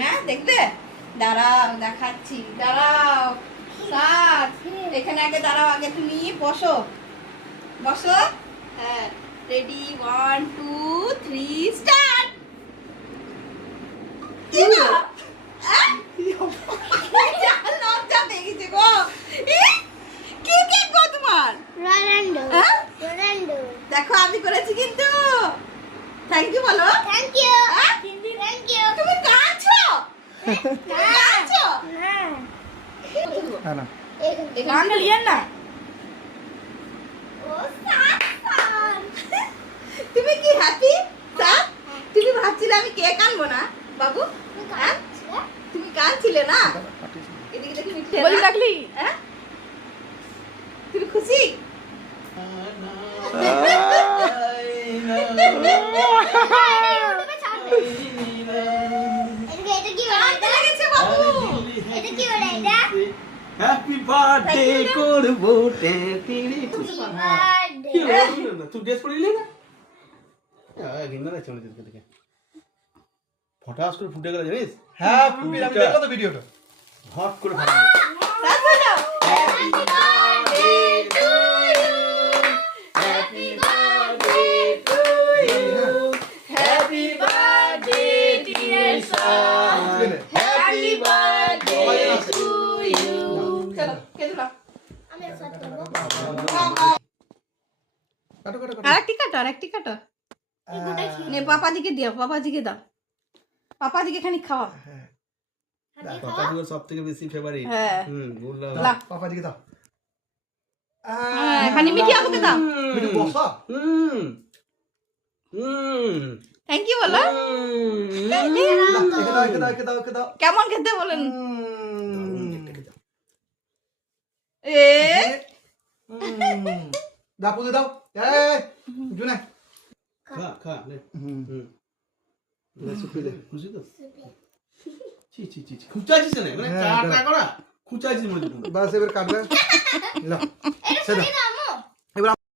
হ্যাঁ দেখবে, দাঁড়াও দেখাচ্ছি, দাঁড়াও সাত, এখানে আগে দাঁড়াও, আগে তুমি বসো বসো। হ্যাঁ রেডি, 1 2 3 স্টার্ট। লজ্জা পেয়ে গেছে গো। কি কেক গো তোমার? রোনাল্ডো হ্যাঁ? রোনাল্ডো দেখো আমি করেছি কিন্তু। থ্যাংক ইউ বলো। থ্যাংক ইউ হ্যাঁ? থ্যাংক ইউ তুমি কাঁদছো? তুমি কাঁদছো? না না গান লিয়েন না। ও সাত তুমি কি হ্যাপি? স্যার তুমি ভাবছিলে আমি কেক আনবো না বাবু? হ্যাঁ? তুমি কাঁদছিলে না? এদিকে দেখি মিঠে বলি ডাকলি? হ্যাঁ? তুমি খুশি? এটা কি কাঁদতে লেগেছে বাবু। এটা কি বলে এটা হ্যাপি বার্থডে করবো তেরি কি হলো না তুই ড্রেস পরে এলি না গিন্না না চলে যেতে দেখে ফটাস করে ফুটে গেল জানিস হ্যাপি আমি দেখো তো ভিডিওটা। হট করে ফাটা স্যার বলো। Happy birthday to you happy birthday to you happy birthday dear sir, happy birthday to you. চলো কেটে দাও। আমি স্টার্ট করব কাটো কাটো কাটো। আরেকটি কাটো, আরেকটি কাটো। নে পাপাজিকে দিও, পাপাজিকে দাও, পাপাজিকে খানিক খাওয়া। কথা দিও সবথেকে বেশি ফেভারিট হ্যাঁ বললাম লা, পাপা দিকে দাও। হ্যাঁ, খানি মিঠি আপুকে দাও। একটু বসো। থ্যাংক ইউ বলো। একে দাও একে দাও একে দাও। কেমন খেতে বলেন? এ দাপুতে দাও। এই জুনে। খা খা নে না সুপিলে খুশি তো ছি ছি ছি খুঁচাছিস না মানে হ্যাঁ, কাটা করা খুঁচাছিস মনে বাস এবার কাটবে। লো এটা শুনি না